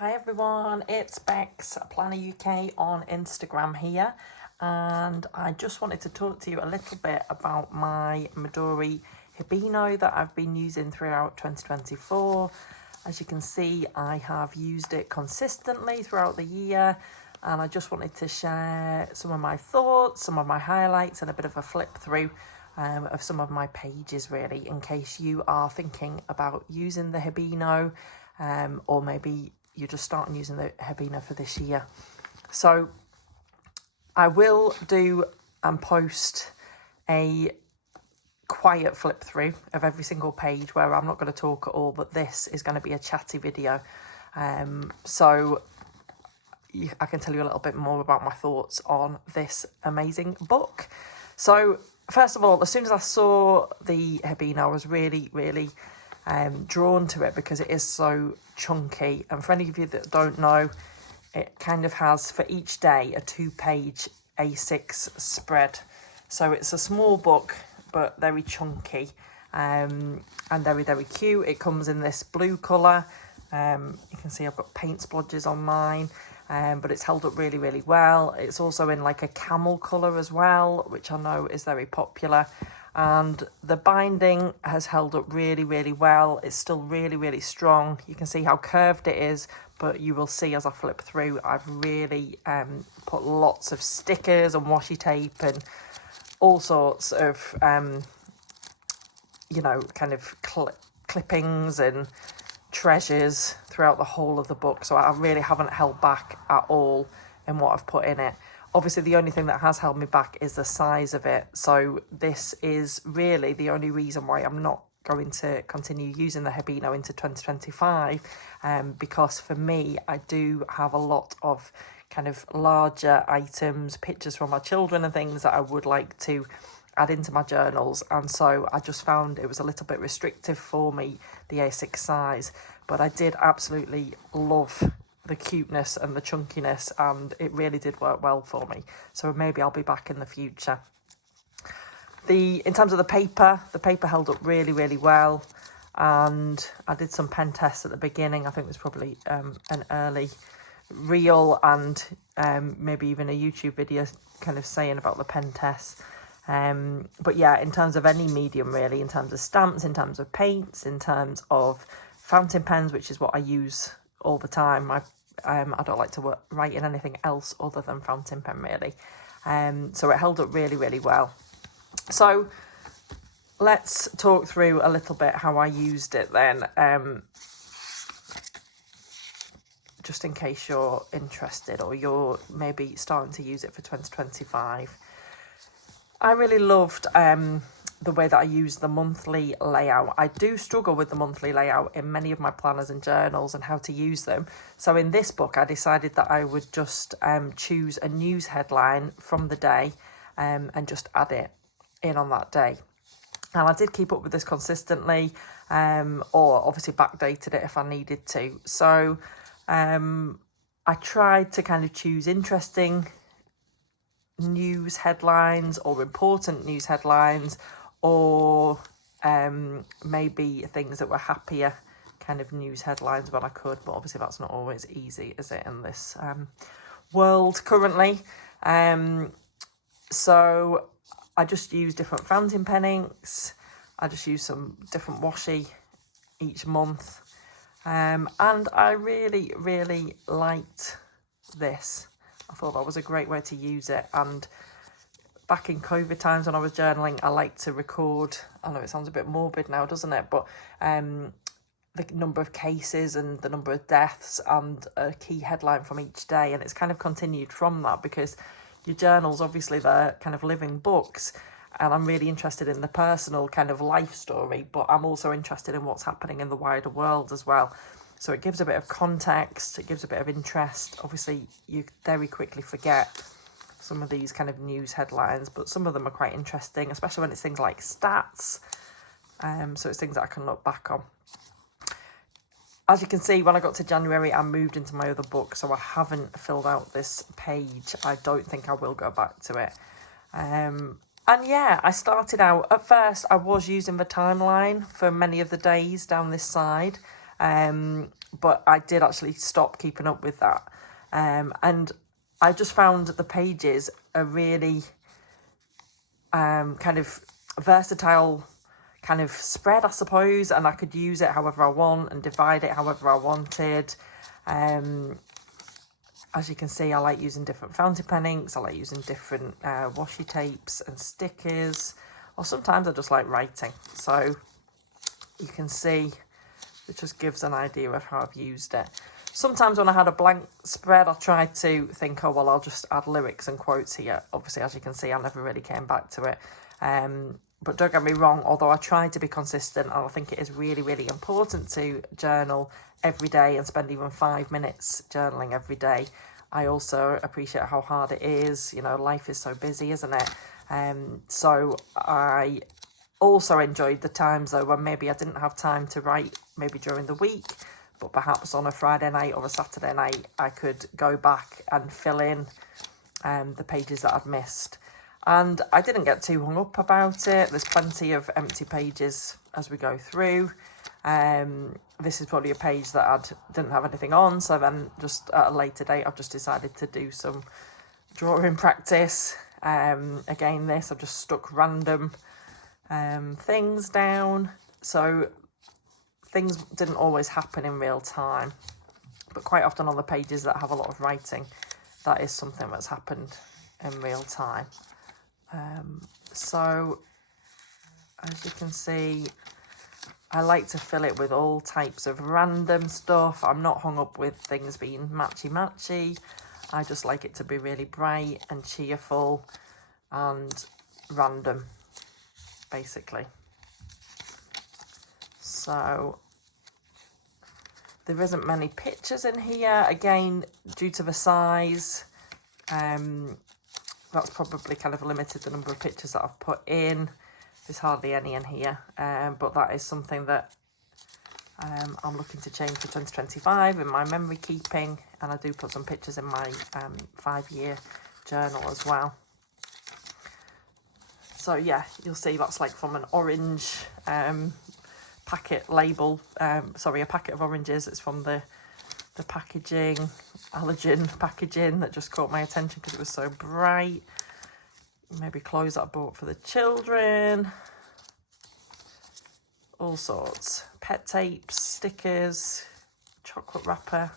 Hi everyone, it's Bex, Planner UK on Instagram here, and I just wanted to talk to you a little bit about my Midori Hibino that I've been using throughout 2024. As you can see, I have used it consistently throughout the year, and I just wanted to share some of my thoughts, some of my highlights, and a bit of a flip through of some of my pages, really, in case you are thinking about using the Hibino, or maybe you're just starting using the Hibino for this year. So I will do and post a quiet flip through of every single page where I'm not going to talk at all, but this is going to be a chatty video. So I can tell you a little bit more about my thoughts on this amazing book. So first of all, as soon as I saw the Hibino, I was really drawn to it because it is so chunky. And for any of you that don't know, it kind of has for each day a 2-page A6 spread. So it's a small book but very chunky, and very cute. It comes in this blue colour. You can see I've got paint splodges on mine, but it's held up really well. It's also in like a camel colour as well, which I know is very popular. And the binding has held up really well. It's still really strong. You can see how curved it is, but you will see as I flip through, I've really put lots of stickers and washi tape and all sorts of kind of clippings and treasures throughout the whole of the book. So I really haven't held back at all in what I've put in it. Obviously, the only thing that has held me back is the size of it. So this is really the only reason why I'm not going to continue using the Hibino into 2025, because for me, I do have a lot of kind of larger items, pictures from my children and things that I would like to add into my journals. And so I just found it was a little bit restrictive for me, the A6 size. But I did absolutely love the cuteness and the chunkiness, and it really did work well for me. So maybe I'll be back in the future. In terms of the paper held up really well, and I did some pen tests at the beginning. I think it was probably an early reel and maybe even a YouTube video kind of saying about the pen tests. But yeah, in terms of any medium really, in terms of stamps, in terms of paints, in terms of fountain pens, which is what I use all the time. I don't like to write in anything else other than fountain pen really. So it held up really well. So let's talk through a little bit how I used it then, just in case you're interested or you're maybe starting to use it for 2025. I really loved the way that I use the monthly layout. I do struggle with the monthly layout in many of my planners and journals and how to use them. So in this book, I decided that I would just choose a news headline from the day and just add it in on that day. And I did keep up with this consistently, or obviously backdated it if I needed to. So I tried to kind of choose interesting news headlines or important news headlines, or maybe things that were happier kind of news headlines when I could, but obviously that's not always easy, is it, in this world currently. So I just use different fountain pen inks. I just use some different washi each month, and I really liked this. I thought that was a great way to use it. And back in COVID times when I was journaling, I like to record, I know it sounds a bit morbid now, doesn't it? But the number of cases and the number of deaths and a key headline from each day. And it's kind of continued from that, because your journals, obviously, they're kind of living books. And I'm really interested in the personal kind of life story, but I'm also interested in what's happening in the wider world as well. So it gives a bit of context, it gives a bit of interest. Obviously, you very quickly forget some of these kind of news headlines, but some of them are quite interesting, especially when it's things like stats. So it's things that I can look back on. As you can see, when I got to January, I moved into my other book, so I haven't filled out this page. I don't think I will go back to it. And yeah, I started out, at first, I was using the timeline for many of the days down this side. but I did actually stop keeping up with that. And I just found the pages a really kind of versatile kind of spread, I suppose, and I could use it however I want and divide it however I wanted. As you can see, I like using different fountain pen inks, I like using different washi tapes and stickers, or sometimes I just like writing. So you can see it just gives an idea of how I've used it. Sometimes when I had a blank spread, I tried to think, oh, well, I'll just add lyrics and quotes here. Obviously, as you can see, I never really came back to it. But don't get me wrong, although I tried to be consistent, and I think it is really, really important to journal every day and spend even 5 minutes journaling every day. I also appreciate how hard it is. You know, life is so busy, isn't it? So I also enjoyed the times, though, when maybe I didn't have time to write, maybe during the week, but perhaps on a Friday night or a Saturday night, I could go back and fill in the pages that I'd missed. And I didn't get too hung up about it. There's plenty of empty pages as we go through. This is probably a page that I didn't have anything on, so then just at a later date, I've just decided to do some drawing practice. Again, I've just stuck random things down. So things didn't always happen in real time, but quite often on the pages that have a lot of writing, that is something that's happened in real time. So as you can see, I like to fill it with all types of random stuff. I'm not hung up with things being matchy. I just like it to be really bright and cheerful and random, basically. So there isn't many pictures in here, again, due to the size. That's probably kind of limited the number of pictures that I've put in. There's hardly any in here, but that is something that I'm looking to change for 2025 in my memory keeping, and I do put some pictures in my 5-year journal as well. So yeah, you'll see that's like from an orange packet label, sorry, a packet of oranges. It's from the packaging, allergen packaging, that just caught my attention because it was so bright. Maybe clothes that I bought for the children, all sorts, pet tapes, stickers, chocolate wrapper.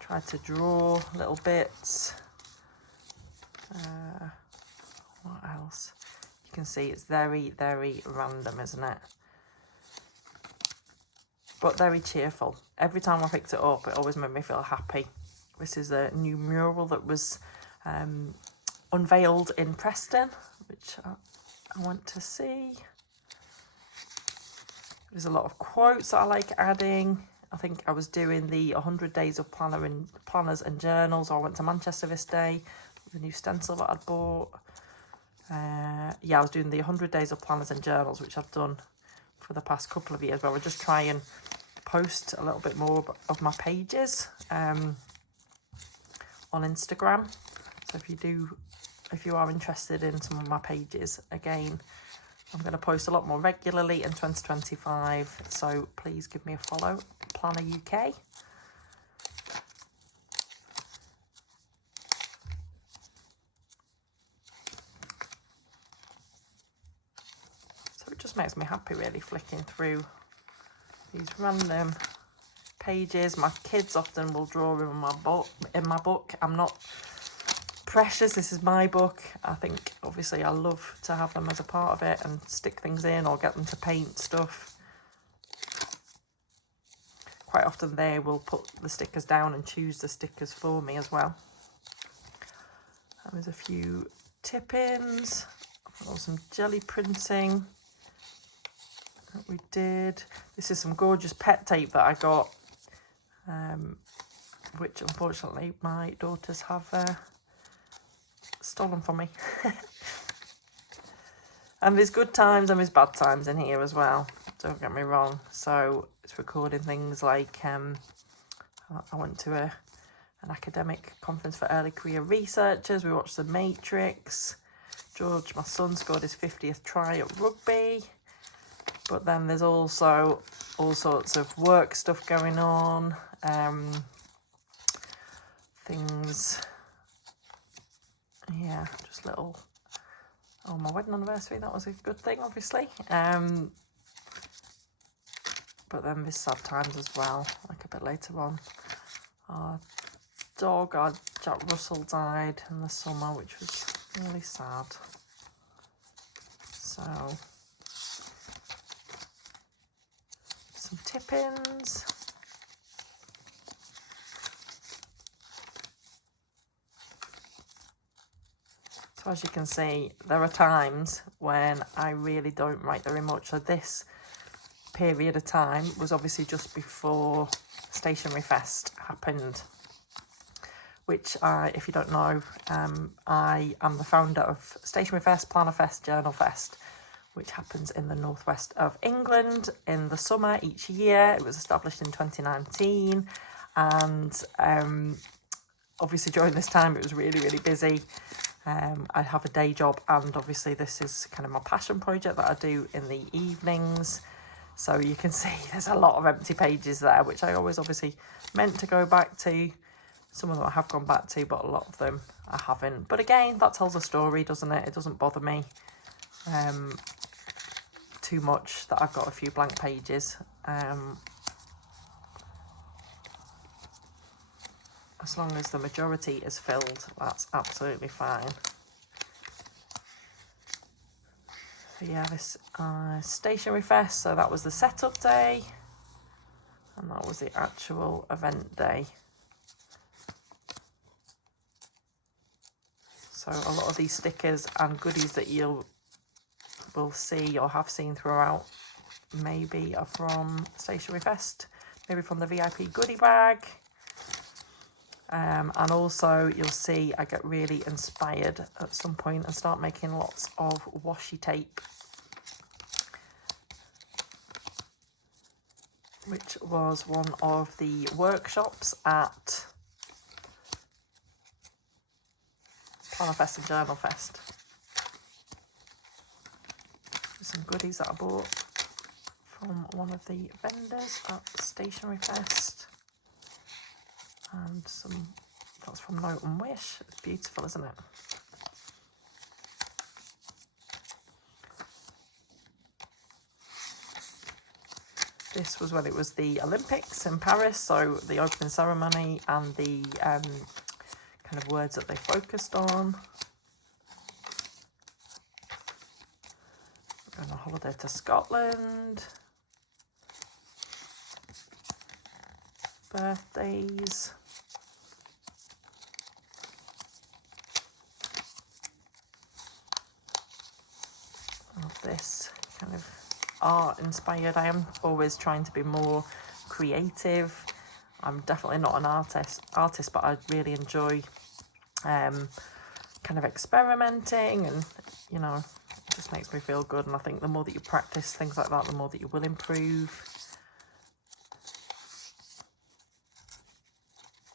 Tried to draw little bits. What else? You can see it's very, very random, isn't it? But very cheerful. Every time I picked it up, it always made me feel happy. This is a new mural that was unveiled in Preston, which I went to see. There's a lot of quotes that I like adding. I think I was doing the 100 days of planners and journals. I went to Manchester this day with a new stencil that I'd bought. Yeah, I was doing the 100 days of planners and journals, which I've done for the past couple of years, where I just try and post a little bit more of my pages on Instagram. So if you are interested in some of my pages, again, I'm going to post a lot more regularly in 2025, so please give me a follow, Planner UK. So it just makes me happy, really, flicking through these random pages. My kids often will draw in my book. I'm not precious. This is my book. I think obviously I love to have them as a part of it and stick things in or get them to paint stuff. Quite often they will put the stickers down and choose the stickers for me as well. And there's a few tip-ins, some jelly printing that we did. This is some gorgeous pet tape that I got, which unfortunately my daughters have stolen from me. And there's good times and there's bad times in here as well, don't get me wrong. So it's recording things like I went to an academic conference for early career researchers. We watched The Matrix. George, my son, scored his 50th try at rugby. But then there's also all sorts of work stuff going on, things, yeah, just little, oh, my wedding anniversary, that was a good thing, obviously. But then there's sad times as well, like a bit later on. Our dog, our Jack Russell, died in the summer, which was really sad. So, some tip-ins. So as you can see, there are times when I really don't write very much. So this period of time was obviously just before Stationery Fest happened, which if you don't know, I am the founder of Stationery Fest, Planner Fest, Journal Fest, which happens in the northwest of England in the summer each year. It was established in 2019, and obviously during this time it was really, really busy. I have a day job, and obviously this is kind of my passion project that I do in the evenings. So you can see there's a lot of empty pages there, which I always obviously meant to go back to. Some of them I have gone back to, but a lot of them I haven't. But again, that tells a story, doesn't it? It doesn't bother me too much that I've got a few blank pages. As long as the majority is filled, that's absolutely fine. So yeah, this Stationery Fest, so that was the setup day, and that was the actual event day. So a lot of these stickers and goodies that you will see or have seen throughout maybe are from Stationery Fest, maybe from the VIP goodie bag. And also you'll see I get really inspired at some point and start making lots of washi tape, which was one of the workshops at Planner Fest and Journal Fest. Some goodies that I bought from one of the vendors at Stationery Fest. And that's from Note and Wish. It's beautiful, isn't it? This was when it was the Olympics in Paris, so the opening ceremony and the kind of words that they focused on. We're on a holiday to Scotland. Birthdays. Of this kind of art inspired. I am always trying to be more creative. I'm definitely not an artist, but I really enjoy kind of experimenting, and you know, it just makes me feel good. And I think the more that you practice things like that, the more that you will improve.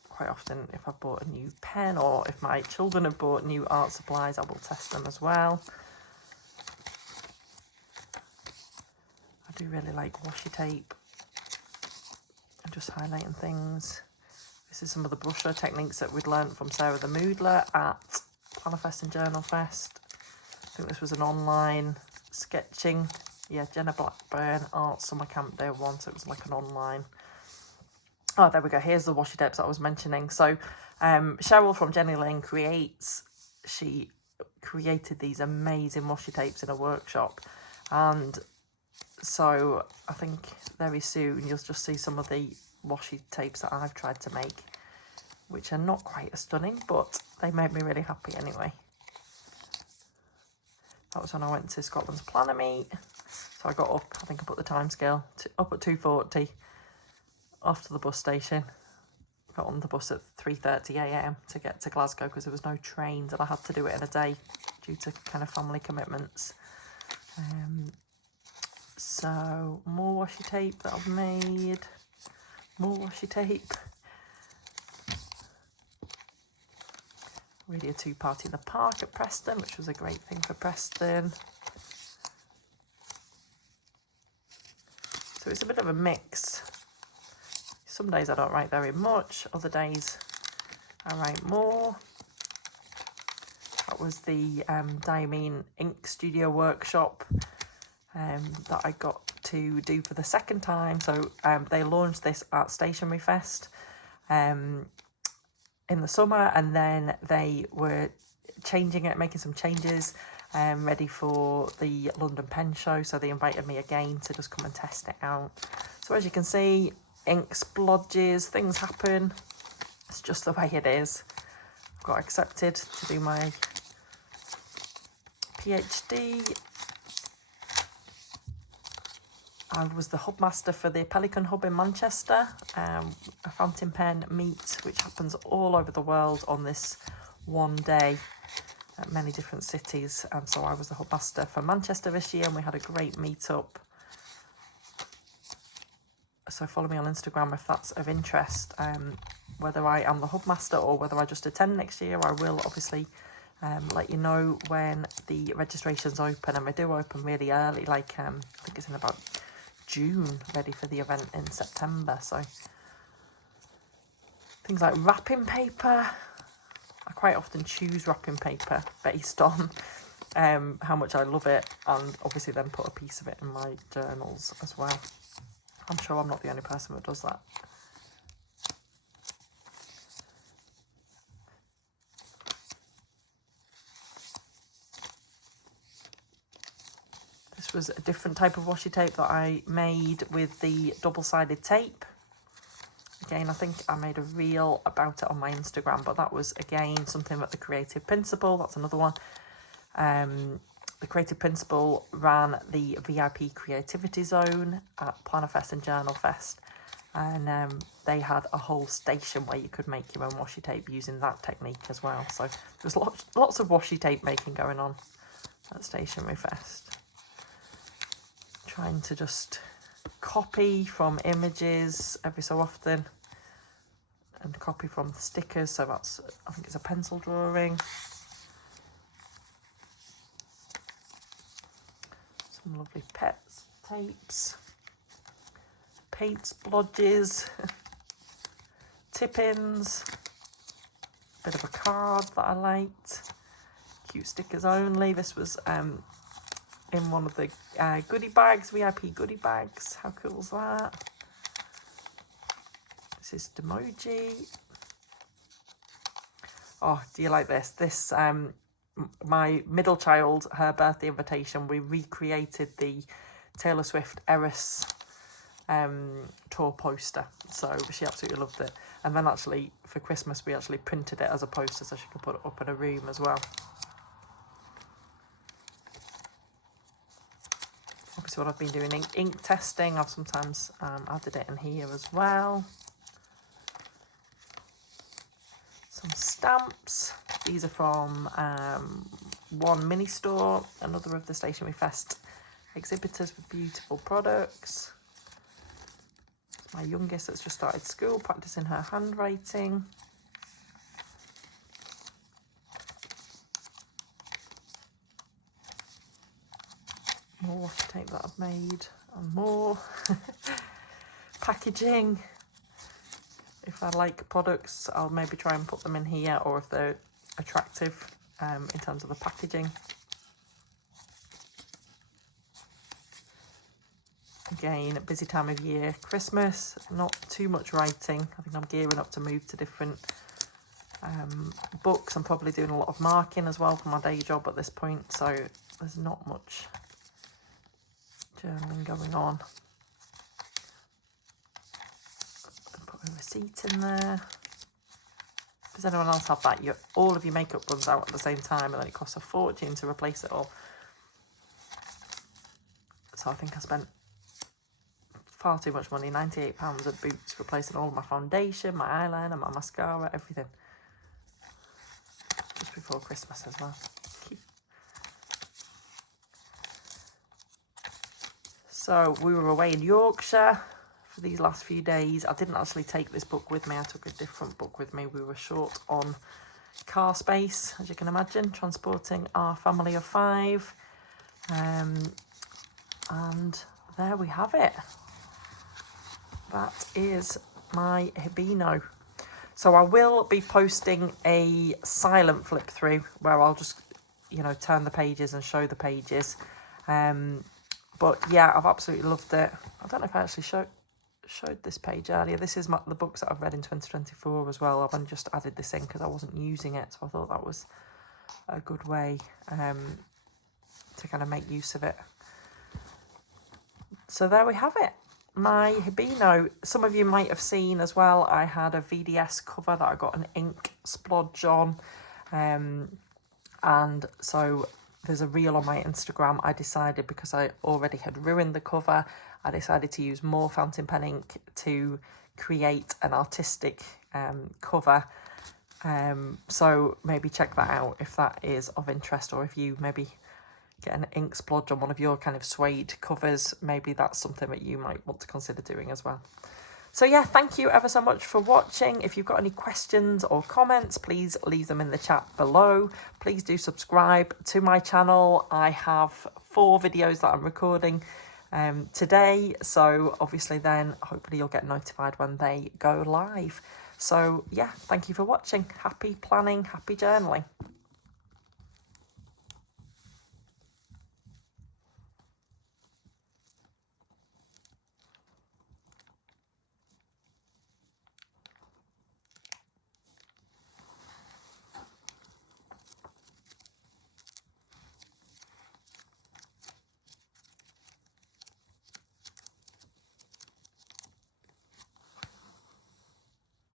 Quite often, if I bought a new pen or if my children have bought new art supplies, I will test them as well. I do really like washi tape and just highlighting things. This is some of the brusher techniques that we'd learned from Sarah the Moodler at Planner Fest and Journal Fest. I think this was an online sketching. Yeah, Jenna Blackburn Art Summer Camp Day 1, so it was like an online. Oh, there we go. Here's the washi tapes that I was mentioning. So Cheryl from Jenny Lane Creates, she created these amazing washi tapes in a workshop. And so I think very soon you'll just see some of the washi tapes that I've tried to make, which are not quite as stunning, but they made me really happy anyway. That was when I went to Scotland's Planner Meet. So I got up, I think I put the time scale up at 2:40, off to the bus station. Got on the bus at 3:30 a.m. to get to Glasgow because there was no trains, and I had to do it in a day due to kind of family commitments. So more washi tape that I've made, more washi tape. Really a two-party in the park at Preston, which was a great thing for Preston. So it's a bit of a mix. Some days I don't write very much, other days I write more. That was the Diamine Ink Studio workshop that I got to do for the second time. So they launched this at Stationery Fest in the summer, and then they were changing it, making some changes, ready for the London Pen Show. So they invited me again to just come and test it out. So as you can see, ink splodges, things happen. It's just the way it is. I've got accepted to do my PhD. I was the hub master for the Pelican Hub in Manchester, a fountain pen meet which happens all over the world on this one day at many different cities. And so I was the hub master for Manchester this year, and we had a great meet-up. So follow me on Instagram if that's of interest. Whether I am the hub master or whether I just attend next year, I will obviously let you know when the registrations open, and they do open really early, like I think it's in about June, ready for the event in September. So things like wrapping paper, I quite often choose wrapping paper based on how much I love it, and obviously then put a piece of it in my journals as well. I'm sure I'm not the only person that does that. This was a different type of washi tape that I made with the double-sided tape. Again, I think I made a reel about it on my Instagram, but that was, again, something that the Creative Principal, that's another one. The Creative Principal ran the VIP Creativity Zone at Planner Fest and Journal Fest. And they had a whole station where you could make your own washi tape using that technique as well. So there was lots of washi tape making going on at Stationery Fest. Trying to just copy from images every so often and copy from the stickers. So that's, I think it's a pencil drawing. Some lovely pets, tapes, paint splodges, tip-ins, bit of a card that I liked, cute stickers only. This was in one of the goodie bags, VIP goodie bags. How cool is that? This is Demoji. Oh, do you like this? This, my middle child, her birthday invitation, we recreated the Taylor Swift Eras tour poster. So she absolutely loved it. And then actually, for Christmas, we actually printed it as a poster so she could put it up in a room as well. Obviously, what I've been doing ink testing, I've sometimes added it in here as well. Some stamps. These are from one mini store, another of the Stationery Fest exhibitors with beautiful products. My youngest that's just started school, practicing her handwriting. More washi tape that I've made, and more packaging. If I like products, I'll maybe try and put them in here, or if they're attractive in terms of the packaging. Again, a busy time of year, Christmas, not too much writing. I think I'm gearing up to move to different books. I'm probably doing a lot of marking as well for my day job at this point, so there's not much journaling going on. Put a receipt in there. Does anyone else have that? All of your makeup runs out at the same time, and then it costs a fortune to replace it all. So I think I spent far too much money, £98 at Boots, replacing all of my foundation, my eyeliner, my mascara, everything. Just before Christmas as well. So we were away in Yorkshire for these last few days. I didn't actually take this book with me. I took a different book with me. We were short on car space, as you can imagine, transporting our family of 5. And there we have it. that is my Hibino. So I will be posting a silent flip through where I'll just, you know, turn the pages and show the pages. But yeah, I've absolutely loved it. I don't know if I actually showed this page earlier. This is the books that I've read in 2024 as well. I've only just added this in because I wasn't using it, so I thought that was a good way to kind of make use of it. So there we have it, my Hibino. Some of you might have seen as well, I had a VDS cover that I got an ink splodge on, and so there's a reel on my Instagram. I decided, because I already had ruined the cover, I decided to use more fountain pen ink to create an artistic cover. So maybe check that out if that is of interest, or if you maybe get an ink splodge on one of your kind of suede covers, maybe that's something that you might want to consider doing as well. So yeah, thank you ever so much for watching. If you've got any questions or comments, please leave them in the chat below. Please do subscribe to my channel. I have 4 videos that I'm recording today, so obviously then hopefully you'll get notified when they go live. So yeah, thank you for watching. Happy planning, happy journaling.